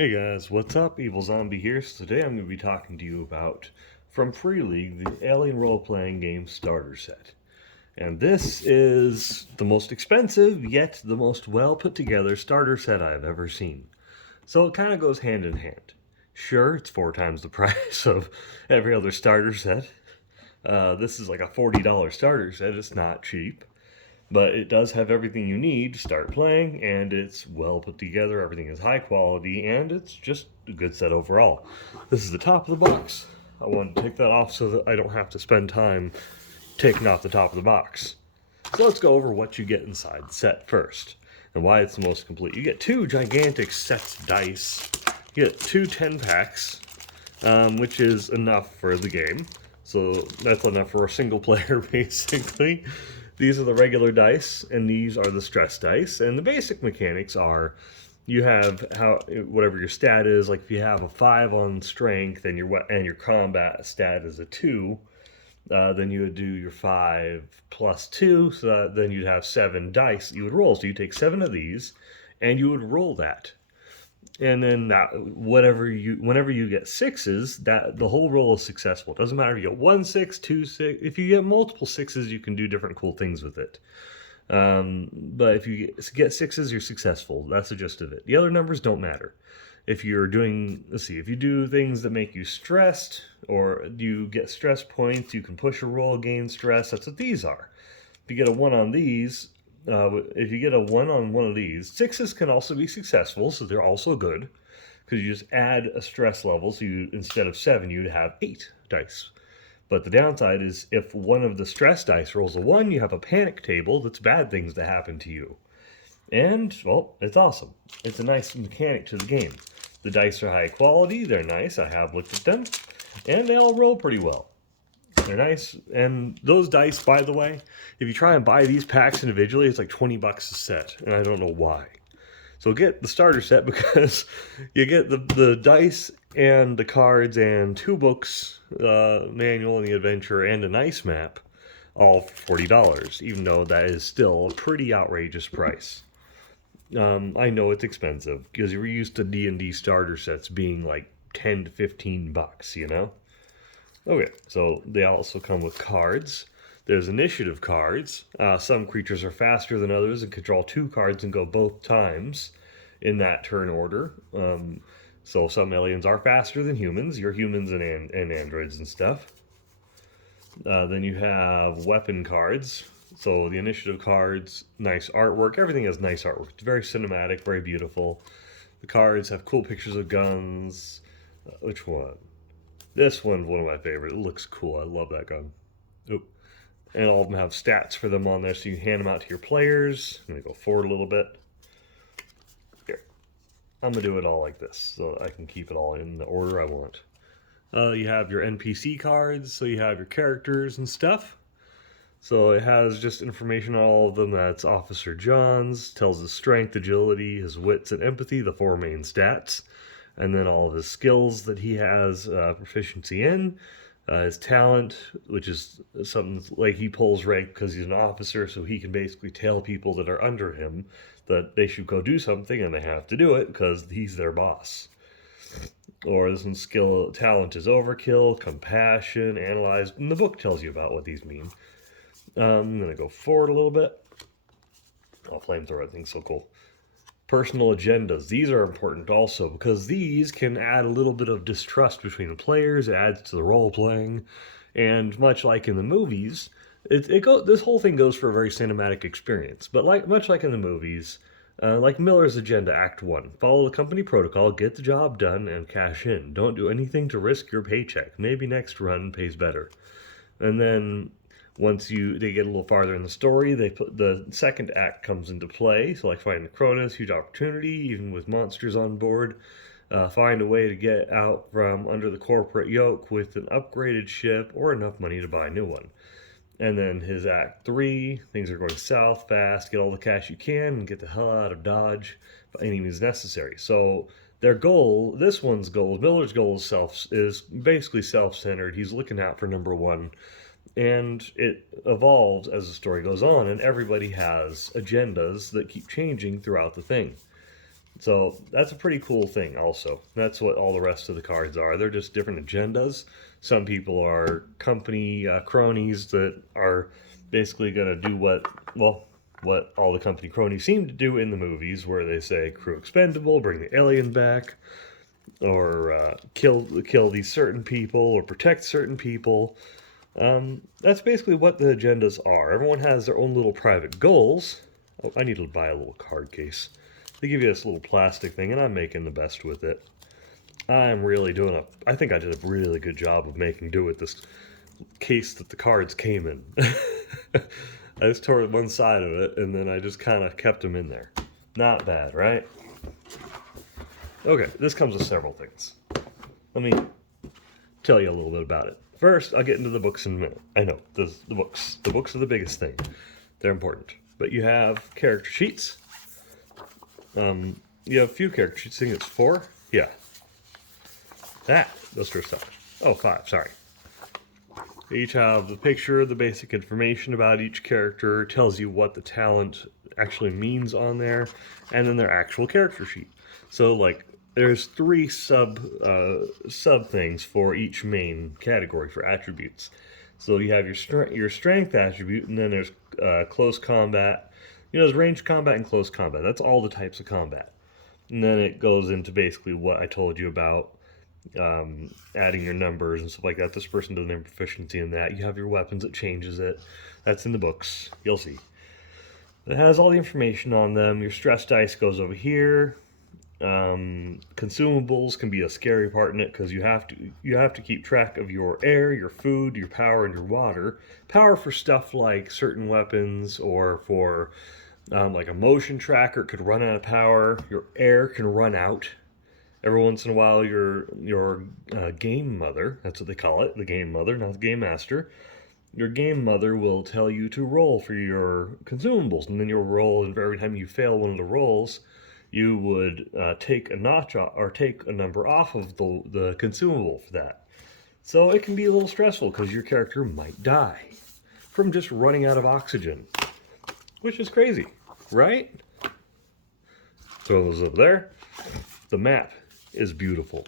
Hey guys, what's up? Evil Zombie here. So today I'm going to be talking to you about from Free League, the Alien Role-Playing Game Starter Set. And this is the most expensive, yet the most well put together starter set I've ever seen. So it kind of goes hand in hand. Sure, it's 4 times the price of every other starter set. This is like a $40 starter set, it's not cheap. But it does have everything you need to start playing, and it's well put together, everything is high quality, and it's just a good set overall. This is the top of the box. I want to take that off so that I don't have to spend time taking off the top of the box. So let's go over what you get inside the set first, and why it's the most complete. You get 2 gigantic sets of dice. You get 2 10-packs, which is enough for the game. So that's enough for a single player, basically. These are the regular dice, and these are the stress dice. And the basic mechanics are you have whatever your stat is. Like if you have a 5 on strength and your combat stat is a 2, then you would do your 5 plus 2. So then you'd have 7 dice you would roll. So you take 7 of these, and you would roll that. And then whenever you get 6s, that the whole roll is successful. It doesn't matter if you get 1 6, 2 6. If you get multiple 6s, you can do different cool things with it. But if you get 6s, you're successful. That's the gist of it. The other numbers don't matter. If you're doing, if you do things that make you stressed, or you get stress points, you can push a roll, gain stress. That's what these are. If you get a 1 on these, if you get a 1 on one of these, 6s can also be successful, so they're also good, because you just add a stress level, so instead of 7, you'd have 8 dice. But the downside is if one of the stress dice rolls a 1, you have a panic table that's bad things to happen to you. And, well, it's awesome. It's a nice mechanic to the game. The dice are high quality, they're nice, I have looked at them, and they all roll pretty well. They're nice, and those dice, by the way, if you try and buy these packs individually, it's like $20 a set, and I don't know why. So get the starter set because you get the dice and the cards and 2 books, manual and the adventure, and an ice map, all for $40, even though that is still a pretty outrageous price. I know it's expensive because you're used to D&D starter sets being like 10 to 15 bucks, you know? Okay, so they also come with cards. There's initiative cards. Some creatures are faster than others and can draw 2 cards and go both times in that turn order. So some aliens are faster than humans. You're humans and androids and stuff. Then you have weapon cards. So the initiative cards, nice artwork. Everything has nice artwork. It's very cinematic, very beautiful. The cards have cool pictures of guns. Which one? This one's one of my favorites. It looks cool. I love that gun. Oop. And all of them have stats for them on there, so you can hand them out to your players. I'm going to go forward a little bit. Here. I'm going to do it all like this, so I can keep it all in the order I want. You have your NPC cards, so you have your characters and stuff. So it has just information on all of them. That's Officer Johns, tells his strength, agility, his wits, and empathy, the 4 main stats. And then all of his skills that he has proficiency in. His talent, which is something like he pulls rank because he's an officer, so he can basically tell people that are under him that they should go do something, and they have to do it because he's their boss. Or this one's talent is overkill, compassion, analyze, and the book tells you about what these mean. I'm going to go forward a little bit. Oh, flamethrower, I think so cool. Personal agendas. These are important also because these can add a little bit of distrust between the players. It adds to the role playing, and much like in the movies, this whole thing goes for a very cinematic experience. But much like in the movies, like Miller's Agenda Act 1, follow the company protocol, get the job done, and cash in. Don't do anything to risk your paycheck. Maybe next run pays better. And then once they get a little farther in the story, the second act comes into play. So like finding Cronus, huge opportunity, even with monsters on board. Find a way to get out from under the corporate yoke with an upgraded ship or enough money to buy a new one. And then his Act 3, things are going south fast, get all the cash you can, and get the hell out of Dodge by any means necessary. So their goal, Miller's goal is basically self-centered. He's looking out for number 1. And it evolves as the story goes on, and everybody has agendas that keep changing throughout the thing. So that's a pretty cool thing also. That's what all the rest of the cards are. They're just different agendas. Some people are company cronies that are basically going to do what all the company cronies seem to do in the movies, where they say crew expendable, bring the alien back, or kill these certain people, or protect certain people. That's basically what the agendas are. Everyone has their own little private goals. Oh, I need to buy a little card case. They give you this little plastic thing, and I'm making the best with it. I think I did a really good job of making do with this case that the cards came in. I just tore one side of it, and then I just kind of kept them in there. Not bad, right? Okay, this comes with several things. Let me tell you a little bit about it. First, I'll get into the books in a minute. I know, the books. The books are the biggest thing. They're important. But you have character sheets. You have a few character sheets. I think it's 4. Yeah. Those first stuff. Oh, 5, sorry. They each have the picture, the basic information about each character, tells you what the talent actually means on there, and then their actual character sheet. So, like, there's 3 sub things for each main category for attributes. So you have your strength attribute, and then there's close combat. There's ranged combat and close combat. That's all the types of combat. And then it goes into basically what I told you about, adding your numbers and stuff like that. This person doesn't have proficiency in that. You have your weapons, it changes it. That's in the books. You'll see. It has all the information on them. Your stress dice goes over here. Consumables can be a scary part in it because you have to keep track of your air, your food, your power, and your water. Power for stuff like certain weapons, or for like a motion tracker could run out of power. Your air can run out. Every once in a while, your game mother, that's what they call it, the game mother, not the game master. Your game mother will tell you to roll for your consumables, and then you'll roll, and every time you fail one of the rolls, you would take a notch or take a number off of the consumable for that. So it can be a little stressful because your character might die from just running out of oxygen, which is crazy, right? Throw those over there. The map is beautiful.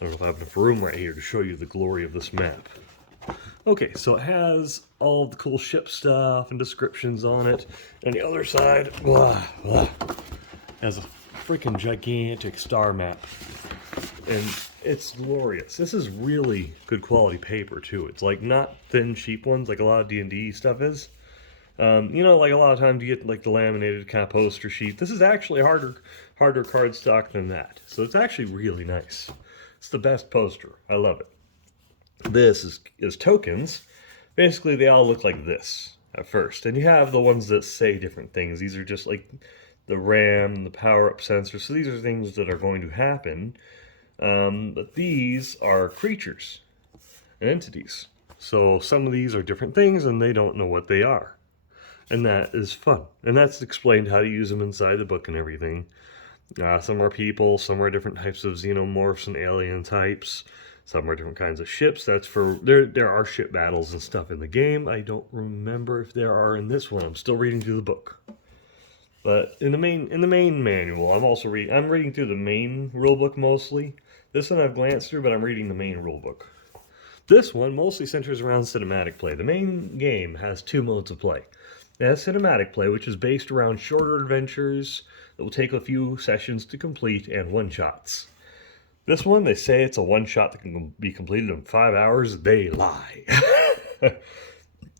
I don't know if I have enough room right here to show you the glory of this map. Okay, so it has all the cool ship stuff and descriptions on it. And the other side, has a freaking gigantic star map. And it's glorious. This is really good quality paper too. It's like not thin, cheap ones like a lot of D&D stuff is. Like a lot of times you get like the laminated kind of poster sheet. This is actually harder cardstock than that. So it's actually really nice. It's the best poster. I love it. This is tokens. Basically, they all look like this at first. And you have the ones that say different things. These are just like the RAM, the power-up sensor. So these are things that are going to happen. But these are creatures and entities. So some of these are different things and they don't know what they are. And that is fun. And that's explained how to use them inside the book and everything. Some are people, some are different types of xenomorphs and alien types. Some are different kinds of ships. That's for there are ship battles and stuff in the game. I don't remember if there are in this one. I'm still reading through the book. But in the main manual, I'm reading through the main rulebook mostly. This one I've glanced through, but I'm reading the main rulebook. This one mostly centers around cinematic play. The main game has 2 modes of play. It has cinematic play, which is based around shorter adventures that will take a few sessions to complete, and one-shots. This one, they say it's a one-shot that can be completed in 5 hours. They lie.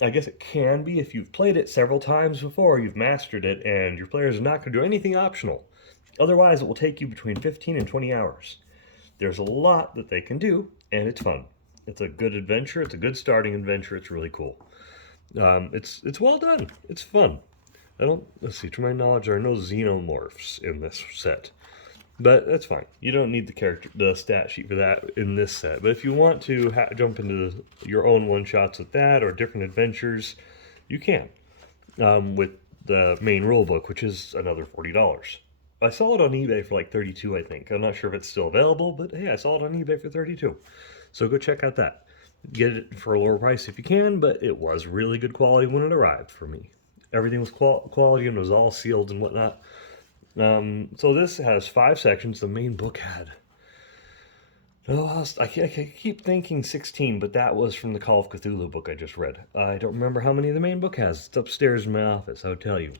I guess it can be if you've played it several times before, you've mastered it, and your players are not going to do anything optional. Otherwise, it will take you between 15 and 20 hours. There's a lot that they can do, and it's fun. It's a good adventure. It's a good starting adventure. It's really cool. It's well done. It's fun. Let's see, to my knowledge, there are no xenomorphs in this set. But that's fine. You don't need the stat sheet for that in this set. But if you want to jump into your own one-shots with that or different adventures, you can. With the main rulebook, which is another $40. I saw it on eBay for like $32, I think. I'm not sure if it's still available, but hey, I saw it on eBay for $32. So go check out that. Get it for a lower price if you can, but it was really good quality when it arrived for me. Everything was quality and it was all sealed and whatnot. So this has 5 sections. The main book had... Oh, I keep thinking 16, but that was from the Call of Cthulhu book I just read. I don't remember how many the main book has. It's upstairs in my office, I'll tell you.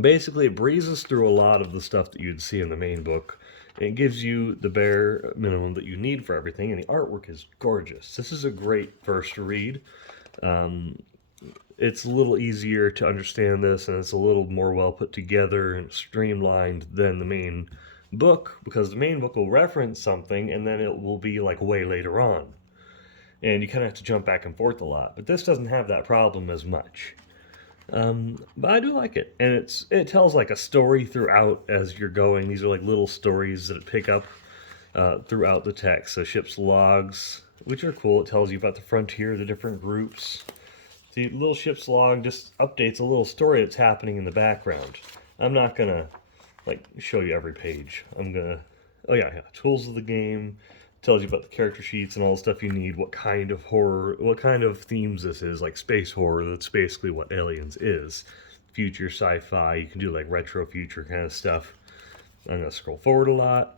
Basically, it breezes through a lot of the stuff that you'd see in the main book. It gives you the bare minimum that you need for everything, and the artwork is gorgeous. This is a great first read. It's a little easier to understand this, and it's a little more well put together and streamlined than the main book, because the main book will reference something, and then it will be like way later on. And you kind of have to jump back and forth a lot. But this doesn't have that problem as much. But I do like it, and it tells like a story throughout as you're going. These are like little stories that pick up throughout the text. So ship's logs, which are cool. It tells you about the frontier, the different groups. The little ship's log just updates a little story that's happening in the background. I'm not gonna like show you every page. I'm gonna, oh yeah, tools of the game. Tells you about the character sheets and all the stuff you need, what kind of horror, what kind of themes this is, like space horror. That's basically what Aliens is. Future sci-fi, you can do like retro future kind of stuff. I'm gonna scroll forward a lot.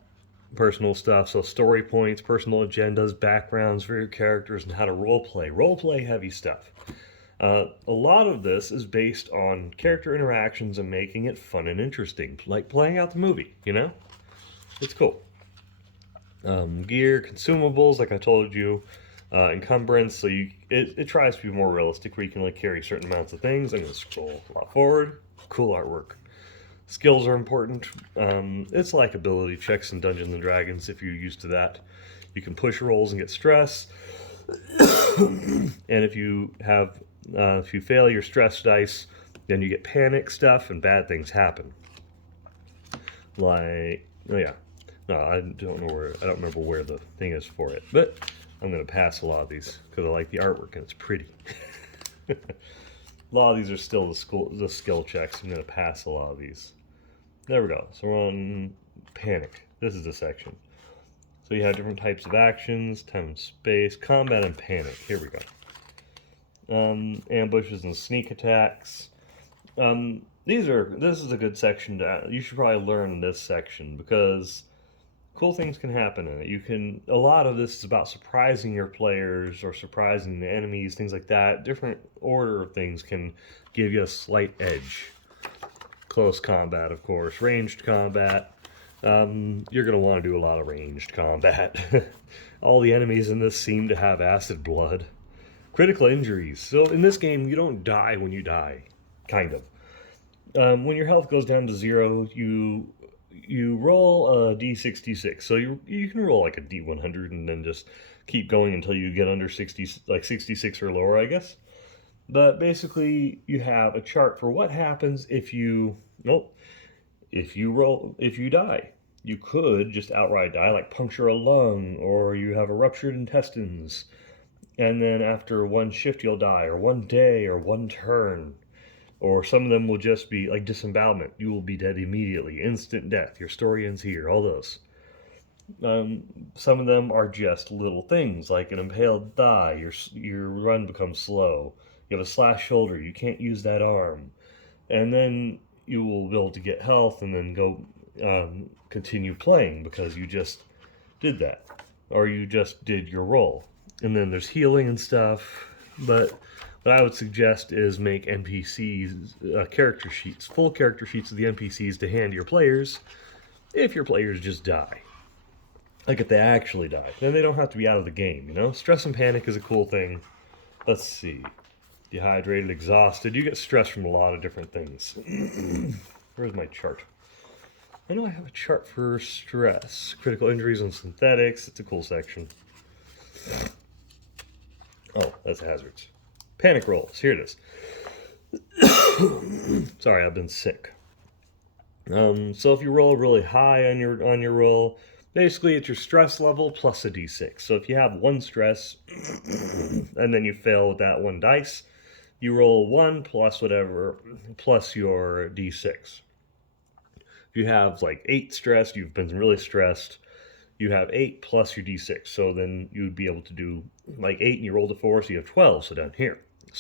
Personal stuff, so story points, personal agendas, backgrounds for your characters, and how to roleplay heavy stuff. A lot of this is based on character interactions and making it fun and interesting, like playing out the movie, you know? It's cool. Gear, consumables, like I told you, encumbrance, so it tries to be more realistic, where you can like carry certain amounts of things. I'm going to scroll a lot forward. Cool artwork. Skills are important. It's like ability checks in Dungeons and Dragons if you're used to that. You can push rolls and get stress. And if you fail your stress dice, then you get panic stuff and bad things happen. Like, oh yeah. No, I don't remember where the thing is for it, but I'm going to pass a lot of these because I like the artwork and it's pretty. A lot of these are still the skill checks. I'm going to pass a lot of these. There we go. So we're on panic. This is the section. So you have different types of actions, time and space, combat, and panic. Here we go. Ambushes and sneak attacks. This is a good section you should probably learn this section because cool things can happen in it. A lot of this is about surprising your players or surprising the enemies, things like that. Different order of things can give you a slight edge. Close combat, of course. Ranged combat. You're going to want to do a lot of ranged combat. All the enemies in this seem to have acid blood. Critical injuries. So in this game, you don't die when you die. Kind of. When your health goes down to 0, you roll a d66. So you can roll like a d100 and then just keep going until you get under 60, like 66 or lower, I guess. But basically, you have a chart for what happens if you die. You could just outright die, like puncture a lung, or you have a ruptured intestines. And then after one shift, you'll die, or one day, or one turn. Or some of them will just be like disembowelment. You will be dead immediately. Instant death. Your story ends here. All those. Some of them are just little things, like an impaled thigh. Your run becomes slow. You have a slashed shoulder. You can't use that arm. And then you will be able to get health and then go continue playing because you just did that. Or you just did your roll. And then there's healing and stuff. But what I would suggest is make NPCs character sheets, full character sheets of the NPCs to hand to your players if your players just die. Like if they actually die. Then they don't have to be out of the game, you know? Stress and panic is a cool thing. Let's see. Dehydrated, exhausted. You get stress from a lot of different things. Where's my chart? I know I have a chart for stress. Critical injuries and synthetics. It's a cool section. Oh, that's hazards. Panic rolls. Here it is. Sorry, I've been sick. So if you roll really high on your roll, basically it's your stress level plus a d6. So if you have 1 stress and then you fail with that 1 dice, you roll 1 plus whatever plus your d6. If you have like 8 stress, you've been really stressed, you have 8 plus your d6. So then you'd be able to do like 8 and you rolled a 4, so you have 12. So down here, you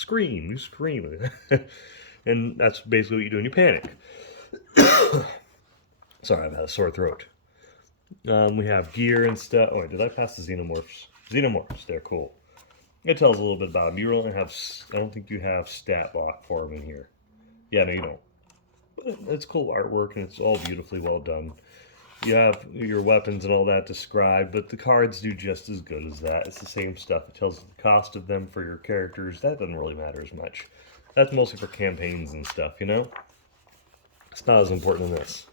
scream. And that's basically what you do when you panic. Sorry, I've had a sore throat. We have gear and stuff. Oh, wait, did I pass the xenomorphs? Xenomorphs, they're cool. It tells a little bit about them. You don't have, I don't think you have stat block for them in here. Yeah, no, you don't. But it's cool artwork and it's all beautifully well done. You have your weapons and all that described, but the cards do just as good as that. It's the same stuff. It tells the cost of them for your characters. That doesn't really matter as much. That's mostly for campaigns and stuff, you know? It's not as important in this.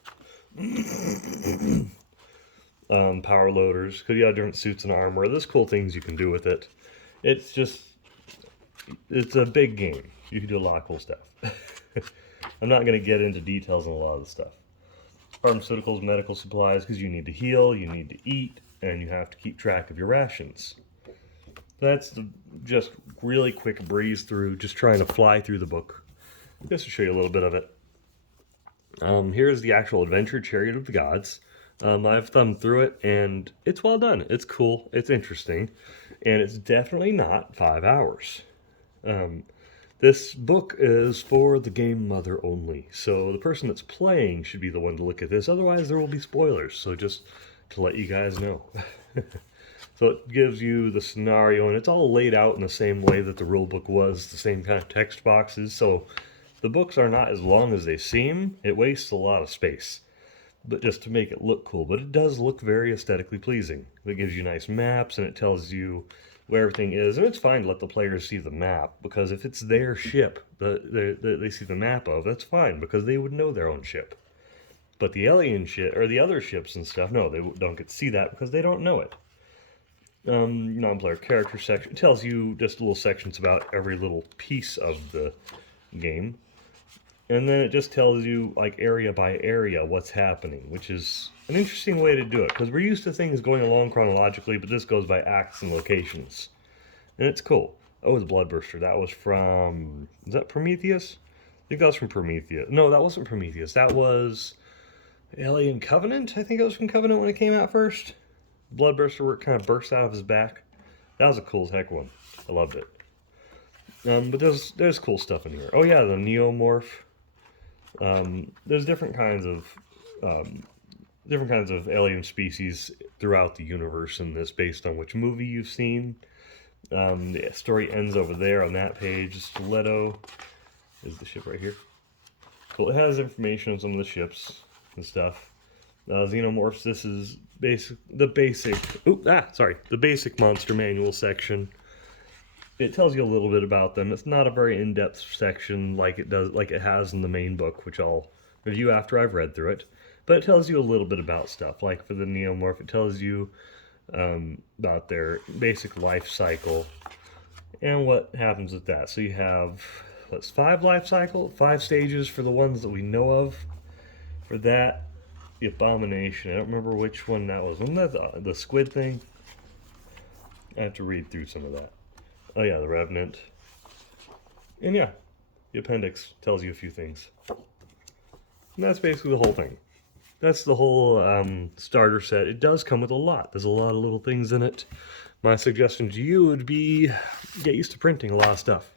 Power loaders, because you have different suits and armor. There's cool things you can do with it. It's just, it's a big game. You can do a lot of cool stuff. I'm not going to get into details on a lot of the stuff. Pharmaceuticals, medical supplies, because you need to heal, you need to eat, and you have to keep track of your rations. That's the just really quick breeze through, just trying to fly through the book, just to show you a little bit of it. Here's the actual adventure, Chariot of the Gods. I've thumbed through it, and it's well done. It's cool, it's interesting, and it's definitely not 5 hours. This book is for the game mother only, so the person that's playing should be the one to look at this, otherwise there will be spoilers, so just to let you guys know. So it gives you the scenario, and it's all laid out in the same way that the rule book was, the same kind of text boxes, so the books are not as long as they seem. It wastes a lot of space, but just to make it look cool, but it does look very aesthetically pleasing. It gives you nice maps, and it tells you where everything is, and it's fine to let the players see the map, because if it's their ship that they see the map of, that's fine, because they would know their own ship. But the alien ship, or the other ships and stuff, no, they don't get to see that because they don't know it. Non-player character section, it tells you just little sections about every little piece of the game. And then it just tells you, like, area by area what's happening, which is an interesting way to do it, because we're used to things going along chronologically, but this goes by acts and locations. And it's cool. Oh, the Bloodburster. That was from... Is that Prometheus? I think that was from Prometheus. No, that wasn't Prometheus. That was Alien Covenant? I think it was from Covenant when it came out first. Bloodburster where it kind of burst out of his back. That was a cool as heck one. I loved it. But there's cool stuff in here. Oh yeah, the Neomorph. There's different kinds of alien species throughout the universe in this, based on which movie you've seen. The story ends over there on that page. Stiletto is the ship right here. Cool. It has information on some of the ships and stuff. Xenomorphs. This is the basic monster manual section. It tells you a little bit about them. It's not a very in-depth section like it has in the main book, which I'll review after I've read through it. But it tells you a little bit about stuff. Like for the Neomorph, it tells you about their basic life cycle and what happens with that. So you have, what's 5 stages for the ones that we know of. For that, the Abomination. I don't remember which one that was. Wasn't that the squid thing? I have to read through some of that. Oh yeah, the Revenant. And yeah, the appendix tells you a few things. And that's basically the whole thing. That's the whole starter set. It does come with a lot. There's a lot of little things in it. My suggestion to you would be get used to printing a lot of stuff.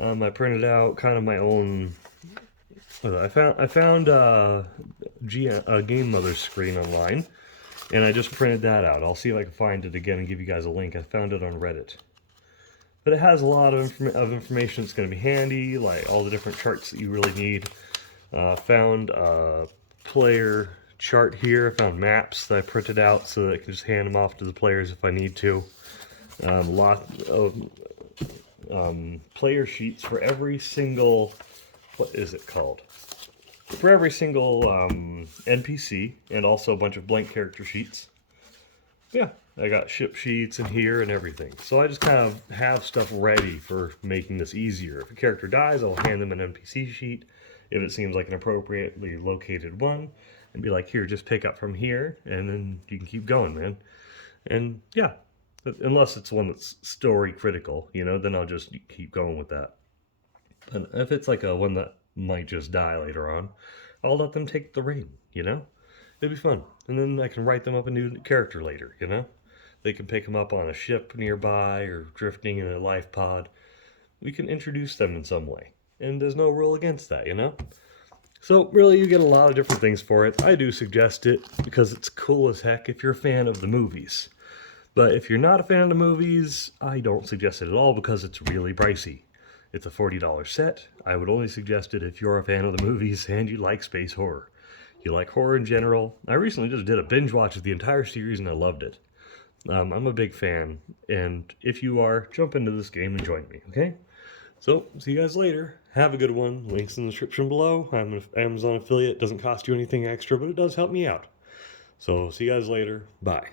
I printed out kind of my own... I found a Game Mother screen online, and I just printed that out. I'll see if I can find it again and give you guys a link. I found it on Reddit. But it has a lot of information that's going to be handy, like all the different charts that you really need. Found a player chart here. I found maps that I printed out so that I can just hand them off to the players if I need to. A lot of player sheets for every single... What is it called? For every single NPC, and also a bunch of blank character sheets. Yeah, I got ship sheets in here and everything. So I just kind of have stuff ready for making this easier. If a character dies, I'll hand them an NPC sheet if it seems like an appropriately located one, and be like, here, just pick up from here, and then you can keep going, man. And yeah, unless it's one that's story critical, you know, then I'll just keep going with that. And if it's like a one that might just die later on, I'll let them take the reign, you know? It'd be fun. And then I can write them up a new character later, you know? They can pick them up on a ship nearby or drifting in a life pod. We can introduce them in some way. And there's no rule against that, you know? So really, you get a lot of different things for it. I do suggest it because it's cool as heck if you're a fan of the movies. But if you're not a fan of the movies, I don't suggest it at all because it's really pricey. It's a $40 set. I would only suggest it if you're a fan of the movies and you like space horror. You like horror in general. I recently just did a binge watch of the entire series and I loved it. I'm a big fan, and if you are, jump into this game and join me, okay? So, see you guys later. Have a good one. Links in the description below. I'm an Amazon affiliate. It doesn't cost you anything extra, but it does help me out. So, see you guys later. Bye.